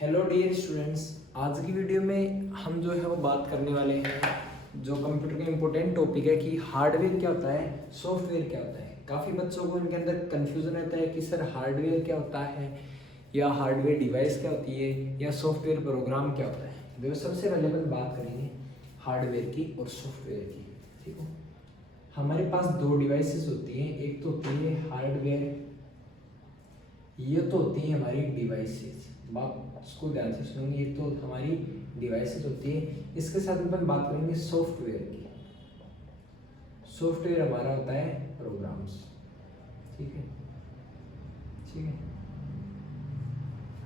Hello dear students, आज की video में हम जो है वो बात करने वाले हैं जो कंप्यूटर का इम्पोर्टेंट टॉपिक है कि हार्डवेयर क्या होता है, सॉफ्टवेयर क्या होता है। काफ़ी बच्चों को इनके अंदर कन्फ्यूज़न रहता है कि सर हार्डवेयर क्या होता है या हार्डवेयर डिवाइस क्या होती है या सॉफ्टवेयर प्रोग्राम क्या होता है। देखो सबसे पहले अपन बात करेंगे हार्डवेयर की और सॉफ्टवेयर की। ठीक है, हमारे पास दो डिवाइसेस होती हैं, एक तो होती है हार्डवेयर, ये तो होती है हमारी डिवाइसेस। बात इसको ध्यान से सुनेंगे, ये तो हमारी डिवाइसेस होती है। इसके साथ अपन बात करेंगे सॉफ्टवेयर की। सॉफ्टवेयर हमारा होता है प्रोग्राम्स। ठीक है, ठीक है।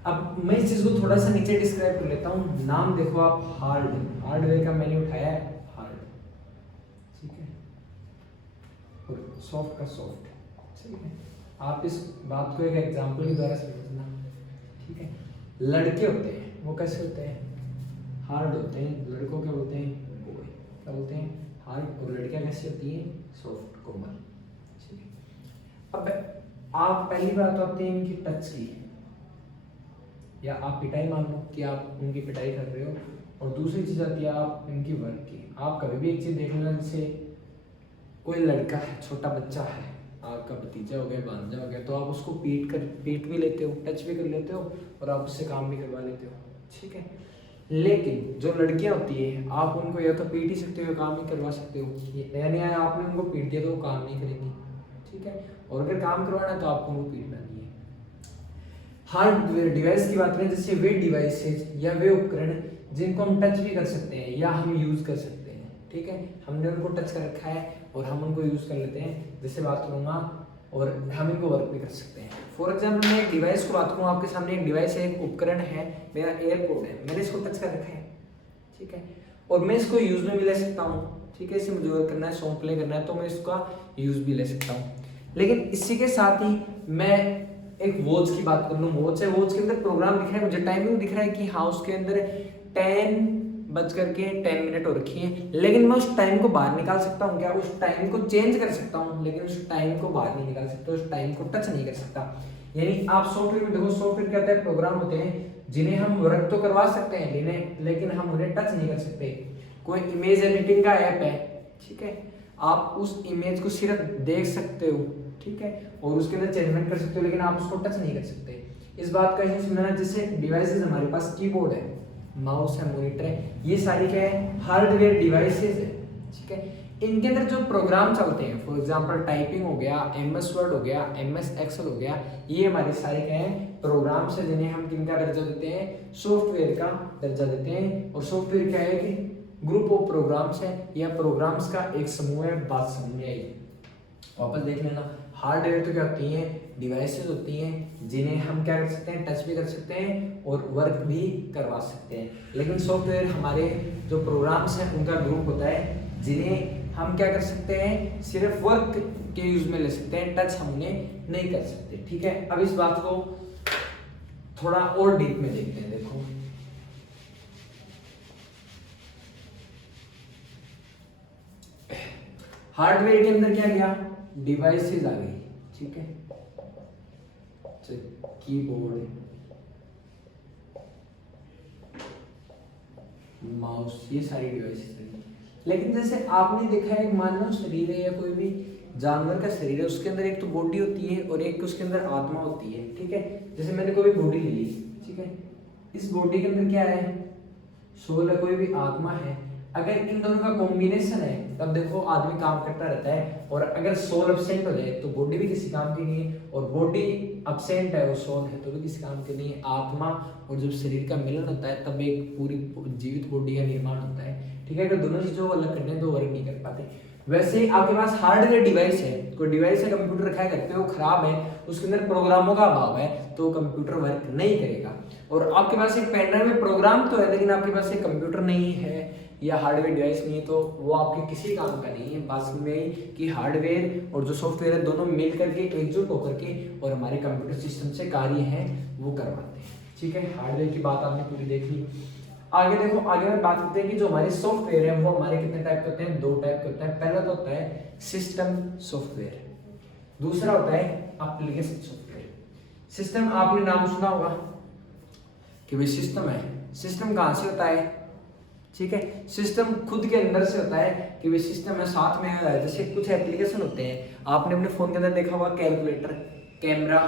अब मैं इस चीज को थोड़ा सा नीचे डिस्क्राइब कर लेता हूँ। नाम देखो आप, हार्डवेयर का मैंने उठाया है हार्ड, ठीक है, और सॉफ्ट का सॉफ्ट। ठीक है, आप इस बात को एक एग्जांपल के द्वारा समझना। ठीक है, लड़के होते हैं वो कैसे होते हैं, हार्ड होते हैं। लड़कों क्या बोलते हैं, बॉय क्या बोलते हैं, हार्ड। और लड़कियां कैसी होती हैं, सॉफ्ट, कोमल। ठीक है, अब आप पहली बात तो आती है इनकी टच की, या आप पिटाई मान लो कि आप उनकी पिटाई कर रहे हो। और दूसरी चीज आती है आप इनकी वर्क की। आप कभी भी एक चीज देख लेना, जैसे कोई लड़का है, छोटा बच्चा है, आपका भतीजा हो गया, भांजा हो गया, तो आप उसको पीट भी लेते हो, टच भी कर लेते हो और आप उससे काम भी करवा लेते हो। ठीक है, लेकिन जो लड़कियां होती है आप उनको या तो पीट ही सकते हो, काम ही करवा सकते हो। यानी आपने उनको पीट दिया तो वो काम नहीं करेंगी। ठीक है, और अगर काम करवाना है तो आपको उनको पीटना नहीं है। हार्डवेयर डिवाइस की बात करें, जैसे वे डिवाइसेज या वे उपकरण जिनको हम टच भी कर सकते हैं या हम यूज कर सकते हैं। ठीक है, हमने उनको टच कर रखा है और हम उनको यूज कर लेते हैं। जैसे बात करूंगा, और हम इनको वर्क भी कर सकते हैं। फॉर एग्जाम्पल मैं एक डिवाइस को बात करूँ, आपके सामने एक डिवाइस है, एक उपकरण है, मेरा एयरपोर्ट है, मैंने इसको टच कर रखा है। ठीक है, और मैं इसको यूज में भी ले सकता हूँ। ठीक है, इसे मुझे वर्क करना है, सॉन्ग प्ले करना है, तो मैं इसका यूज भी ले सकता हूँ। लेकिन इसी के साथ ही मैं एक वॉच की बात कर लूँ, वॉच है, वॉच के अंदर प्रोग्राम दिख रहा है, मुझे टाइमिंग दिख रहा है कि हाँ उसके अंदर 10:10 हो रखी है, लेकिन मैं उस टाइम को बाहर निकाल सकता हूँ क्या, उस टाइम को चेंज कर सकता हूँ, लेकिन उस टाइम को बाहर नहीं निकाल सकता, उस टाइम को टच नहीं कर सकता। यानी आप सॉफ्टवेयर में देखो, सॉफ्टवेयर क्या होता है, प्रोग्राम होते हैं जिन्हें हम वर्क तो करवा सकते हैं, लेकिन हम उन्हें टच नहीं कर सकते। कोई इमेज एडिटिंग का ऐप है, ठीक है, आप उस इमेज को सिर्फ देख सकते हो, ठीक है, और उसके अंदर चेंजमेंट कर सकते हो, लेकिन आप उसको टच नहीं कर सकते। इस बात का यही समझना, जैसे डिवाइसेस हमारे पास कीबोर्ड है, माउस है, मॉनिटर है, ये सारी क्या है, हार्डवेयर डिवाइसेस है। ठीक है, इनके अंदर जो प्रोग्राम चलते हैं, फॉर एग्जांपल टाइपिंग हो गया, MS वर्ड हो गया, MS एक्सेल हो गया, ये हमारे सारे क्या है, प्रोग्राम्स है, जिन्हें हम किनका दर्जा देते हैं, सॉफ्टवेयर का दर्जा देते हैं। और सॉफ्टवेयर क्या है कि ग्रुप ऑफ प्रोग्राम्स है या प्रोग्राम्स का एक समूह है, बात समझ में आई। वापस देख लेना, हार्डवेयर तो क्या होती हैं, डिवाइसेस होती हैं जिन्हें हम क्या कर सकते हैं, टच भी कर सकते हैं और वर्क भी करवा सकते हैं। लेकिन सॉफ्टवेयर हमारे जो प्रोग्राम्स हैं उनका ग्रुप होता है जिन्हें हम क्या कर सकते हैं, सिर्फ वर्क के यूज में ले सकते हैं, टच हम उन्हें नहीं कर सकते। ठीक है, अब इस बात को थोड़ा और डीप में देखते हैं। देखो हार्डवेयर के अंदर क्या गया, डिवाइसेस आ गई। ठीक है, कीबोर्ड, माउस, ये सारी डिवाइसेस है। लेकिन जैसे आपने देखा है, मानव शरीर है या कोई भी जानवर का शरीर है, उसके अंदर एक तो बॉडी होती है और एक उसके अंदर आत्मा होती है। ठीक है, जैसे मैंने कोई बॉडी ले ली, ठीक है, इस बॉडी के अंदर क्या है, सोल है, कोई भी आत्मा है। अगर इन दोनों का कॉम्बिनेशन है तब देखो आदमी काम करता रहता है। और अगर सोल अब्सेंट हो जाए तो बॉडी भी किसी काम की नहीं है, और बॉडी अब्सेंट है और सोल है तो भी किसी काम की नहीं है। आत्मा और जब शरीर का मिलन होता है तब एक पूरी जीवित बॉडी का निर्माण होता है। ठीक है, अगर दोनों चीजों को अलग करने हैं तो वर्क नहीं कर पाते। वैसे ही आपके पास हार्डवेयर डिवाइस है, कोई डिवाइस है, कंप्यूटर रखा है घर पे, वो खराब है, उसके अंदर प्रोग्रामों का अभाव है, तो कंप्यूटर वर्क नहीं करेगा। और आपके पास एक पेन ड्राइव में प्रोग्राम तो है, लेकिन आपके पास एक कंप्यूटर नहीं है या हार्डवेयर डिवाइस नहीं है, तो वो आपके किसी काम का नहीं है। बात में कि हार्डवेयर और जो सॉफ्टवेयर है दोनों मिल करके एकजुट होकर के और हमारे कंप्यूटर सिस्टम से कार्य है वो करवाते हैं। ठीक है, हार्डवेयर की बात आपने पूरी देख ली। आगे देखो, आगे में बात करते हैं कि जो हमारे सॉफ्टवेयर है वो हमारे कितने टाइप के होते हैं, दो टाइप के होते हैं। पहला तो होता है सिस्टम सॉफ्टवेयर, दूसरा होता है एप्लीकेशन सॉफ्टवेयर। सिस्टम आपने नाम सुना होगा, कि भाई सिस्टम है, सिस्टम कहाँ से होता है, ठीक है, सिस्टम खुद के अंदर से होता है कि भाई सिस्टम है, साथ में है। जैसे कुछ एप्लीकेशन होते हैं, आपने अपने फोन के अंदर देखा होगा, कैलकुलेटर, कैमरा,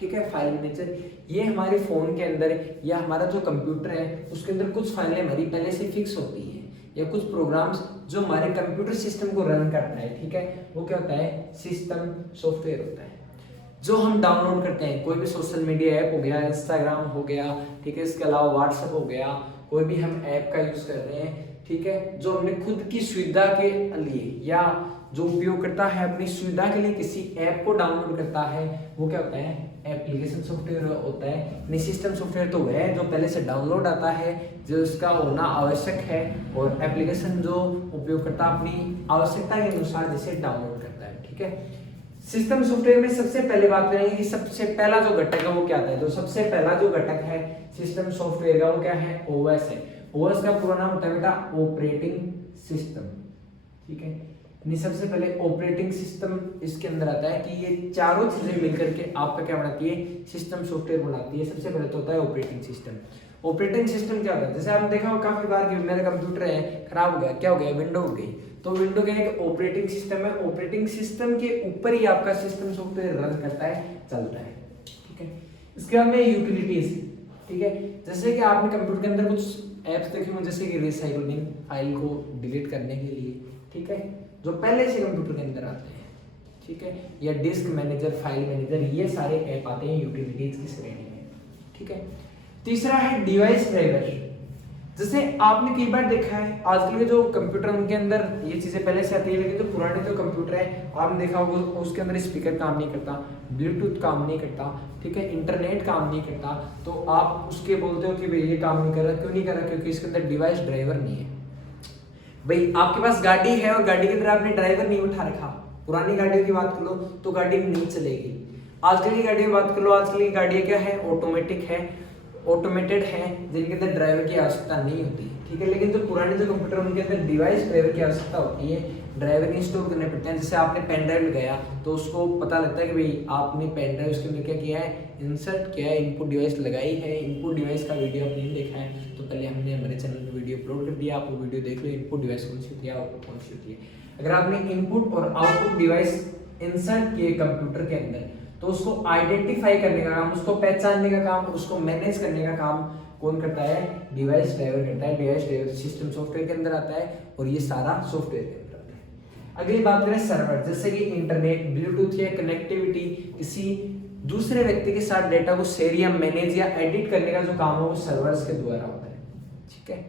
ठीक है, फाइल मैनेजर, ये हमारे फोन के अंदर या हमारा जो कंप्यूटर है उसके अंदर कुछ फाइलें हमारी पहले से फिक्स होती है, या कुछ प्रोग्राम्स जो हमारे कंप्यूटर सिस्टम को रन करता है, ठीक है, वो क्या होता है, सिस्टम सॉफ्टवेयर होता है। जो हम डाउनलोड करते हैं, कोई भी सोशल मीडिया ऐप हो गया, इंस्टाग्राम हो गया, ठीक है, इसके अलावा व्हाट्सएप हो गया, कोई भी हम ऐप का यूज कर रहे हैं, ठीक है, जो हमने खुद की सुविधा के लिए या जो उपयोगकर्ता है अपनी सुविधा के लिए किसी ऐप को डाउनलोड करता है, वो क्या होता है, एप्लीकेशन सॉफ्टवेयर होता है। सिस्टम सॉफ्टवेयर तो वह है जो पहले से डाउनलोड आता है, जो इसका होना आवश्यक है, और एप्लीकेशन जो उपयोगकर्ता अपनी आवश्यकता के अनुसार जिसे डाउनलोड करता है, ठीक है। सिस्टम सॉफ्टवेयर में सबसे पहले बात करेंगे कि सबसे पहला जो घटक है वो क्या आता है। तो सबसे पहला जो घटक है सिस्टम सॉफ्टवेयर का वो क्या है, ओएस है। ओएस का पूरा नाम होता है बेटा ऑपरेटिंग सिस्टम, ठीक है। नहीं, सबसे पहले ऑपरेटिंग सिस्टम इसके अंदर आता है कि ये चारों चीजें मिलकर के आपका क्या बनाती है, सिस्टम सॉफ्टवेयर बनाती है। सबसे पहले तो होता है ऑपरेटिंग सिस्टम। ऑपरेटिंग सिस्टम क्या होता है, जैसे आपने देखा हो काफी बार कि मेरा कंप्यूटर है खराब हो गया, क्या हो गया, विंडो हो गई, तो विंडो क्या है, ऑपरेटिंग सिस्टम है, ऑपरेटिंग सिस्टम के ऊपर ही आपका सिस्टम सॉफ्टवेयर रन करता है, चलता है, ठीक है। इसके बाद में यूटिलिटीज, ठीक है, जैसे कि आपने कंप्यूटर के अंदर कुछ एप्स देखे होंगे, जैसे कि रिसाइक्लिंग, फाइल को डिलीट करने के लिए, ठीक है, जो पहले से कंप्यूटर के अंदर आते हैं, ठीक है, या डिस्क मैनेजर, फाइल मैनेजर, ये सारे ऐप आते हैं यूटिलिटीज की श्रेणी में, ठीक है। तीसरा है डिवाइस ड्राइवर। जैसे आपने कई बार देखा है आजकल के जो कंप्यूटर उनके अंदर ये चीजें पहले से आती है, लेकिन जो पुराने जो कंप्यूटर है आपने देखा होगा उसके अंदर स्पीकर काम नहीं करता, ब्लूटूथ काम नहीं करता, ठीक है, इंटरनेट काम नहीं करता, तो आप उसके बोलते हो कि भाई ये काम नहीं कर रहा, क्यों नहीं कर रहा, क्योंकि इसके अंदर डिवाइस ड्राइवर नहीं है। भाई आपके पास गाड़ी है और गाड़ी के अंदर आपने ड्राइवर नहीं उठा रखा, पुरानी गाड़ियों की बात कर लो तो गाड़ी नहीं चलेगी। आजकल की गाड़ी की बात कर लो, आजकल की गाड़ियाँ क्या है, ऑटोमेटिक है, ऑटोमेटेड है, जिनके अंदर ड्राइवर की आवश्यकता नहीं होती, ठीक है। लेकिन जो पुराने जो कंप्यूटर उनके अंदर डिवाइस ड्राइवर की आवश्यकता होती है, ड्राइवर इंस्टॉल करने पड़ते हैं। जैसे आपने पेन ड्राइव लगाया तो उसको पता लगता है कि भाई आपने पेन ड्राइव उसके अंदर क्या किया है, इंसर्ट किया है, इनपुट डिवाइस लगाई है। इनपुट डिवाइस का वीडियो आपने देखा है तो पहले हमने हमारे चैनल पर वीडियो अपलोड कर दिया, आप वो वीडियो देख लो, इनपुट डिवाइस कौन सी होती है, आउटपुट कौन सी होती है। अगर आपने इनपुट और आउटपुट डिवाइस इंसर्ट किए कंप्यूटर के अंदर तो उसको आइडेंटिफाई करने का काम, उसको पहचानने का काम, उसको मैनेज करने का काम कौन करता है, डिवाइस ड्राइवर करता है। डिवाइस ड्राइवर सिस्टम सॉफ्टवेयर के अंदर आता है और ये सारा सॉफ्टवेयर के अंदर आता है। अगली बात करें सर्वर, जैसे कि इंटरनेट, ब्लूटूथ या कनेक्टिविटी, किसी दूसरे व्यक्ति के साथ डेटा को शेयर या मैनेज या एडिट करने का जो काम है वो सर्वर्स के द्वारा होता है, ठीक है।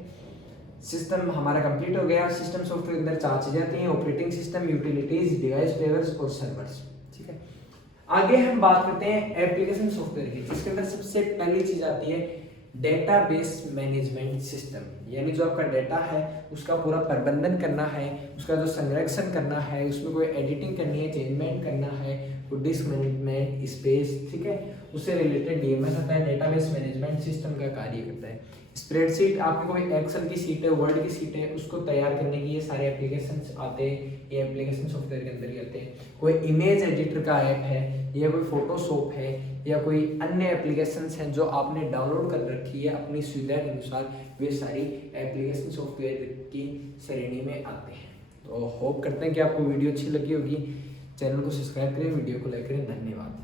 सिस्टम हमारा कंप्लीट हो गया। सिस्टम सॉफ्टवेयर के अंदर चार चीजें आती हैं, operating system, utilities, device drivers और सर्वर्स, ठीक है। आगे हम बात करते हैं एप्लीकेशन सॉफ्टवेयर की, जिसके अंदर सबसे पहली चीज आती है डेटाबेस मैनेजमेंट सिस्टम, यानी जो आपका डेटा है उसका पूरा प्रबंधन करना है, उसका जो संरक्षण करना है, उसमें कोई एडिटिंग करनी है, चेंजमेंट करना है, कोई डिस्क मैनेजमेंट, स्पेस, ठीक है, उससे रिलेटेड डीएमएस आता है, डेटाबेस मैनेजमेंट सिस्टम का कार्य करता है। स्प्रेडशीट, आपकी कोई एक्सेल की सीट है, वर्ड की सीट है, उसको तैयार करने के लिए सारे एप्लीकेशंस आते हैं, ये एप्लीकेशन सॉफ्टवेयर के अंदर ही आते हैं। कोई इमेज एडिटर का ऐप है या कोई फोटोशॉप है या कोई अन्य एप्लीकेशंस हैं जो आपने डाउनलोड कर रखी है अपनी सुविधा के अनुसार, वे सारी एप्लीकेशन सॉफ्टवेयर की श्रेणी में आते हैं। तो होप करते हैं कि आपको वीडियो अच्छी लगी होगी। चैनल को सब्सक्राइब करें, वीडियो को लाइक करें। धन्यवाद।